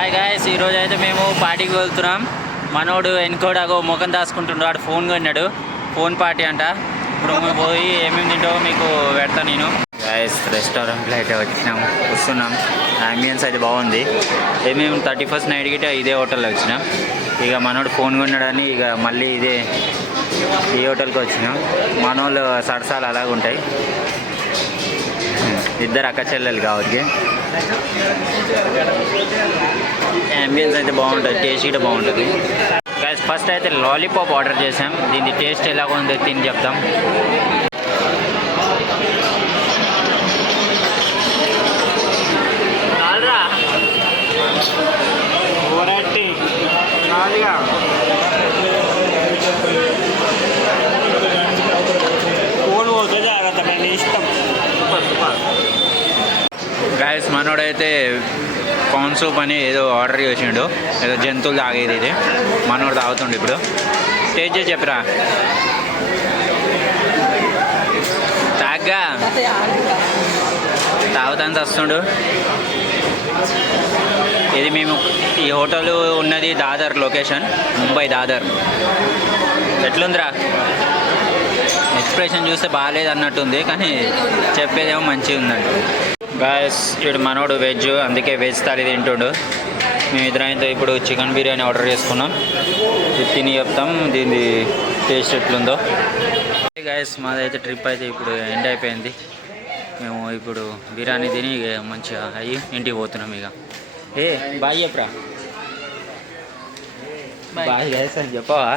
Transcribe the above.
Hi guys, ఈరోజు అయితే మేము పార్టీకి వెళ్తున్నాం. మనోడు ఎన్కోడాగో ముఖం దాచుకుంటుండో వాడు ఫోన్ కొన్నాడు. ఫోన్ పార్టీ అంట. ఇప్పుడు మేము పోయి ఏమేమి తింటావో మీకు పెడతా నేను. గాయస్, రెస్టారెంట్లో అయితే వస్తున్నాం. అంబియన్స్ అయితే బాగుంది. మేము 31st నైట్ గిట్ట ఇదే హోటల్లో వచ్చినాం. ఇక మనోడు ఫోన్ కొన్నాడని ఇక మళ్ళీ ఈ హోటల్కి వచ్చినాం. మనోళ్ళు సరసాలు అలాగ ఉంటాయి. ఇద్దరు అక్క చెల్లెలు కాబట్టి అంబియన్స్ అయితే బాగుంటుంది, టేస్ట్ కూడా బాగుంటుంది. గైస్, ఫస్ట్ అయితే లాలీపాప్ ఆర్డర్ చేసాం. దీని టేస్ట్ ఎలాగో ఉందో తిని చెప్తాం. గాయస్, మనోడైతే కార్న్ సూప్ అని ఏదో ఆర్డర్ చేసిండు. ఏదో జంతువులు తాగేది ఇది. మనోడు తాగుతుండు. ఇప్పుడు టేస్ట్ చేసి చెప్పరా. తాగ్గా తాగుతాను వస్తుండు. ఇది మేము ఈ హోటల్ ఉన్నది దాదర్ లొకేషన్, ముంబై దాదర్. ఎట్లుందిరా? ఎక్స్ప్రెషన్ చూస్తే బాగాలేదు అన్నట్టుంది, కానీ చెప్పేదేమో మంచిగా ఉందండి. గాయస్, ఇప్పుడు మనోడు వెజ్, అందుకే వెజ్ థాలీ తింటుండు. మేమిద్దరం అయితే ఇప్పుడు చికెన్ బిర్యానీ ఆర్డర్ చేసుకున్నాం. ఇది తిని చెప్తాం దీని టేస్ట్ ఎట్లుందో. గాయస్, మాదైతే ట్రిప్ అయితే ఇప్పుడు ఎండ్ అయిపోయింది. మేము ఇప్పుడు బిర్యానీ తిని మంచిగా అయ్యి ఇంటికి పోతున్నాం. ఇక బాయ్ చెప్పరా. బాయ్ గాయస్ అని చెప్పవా?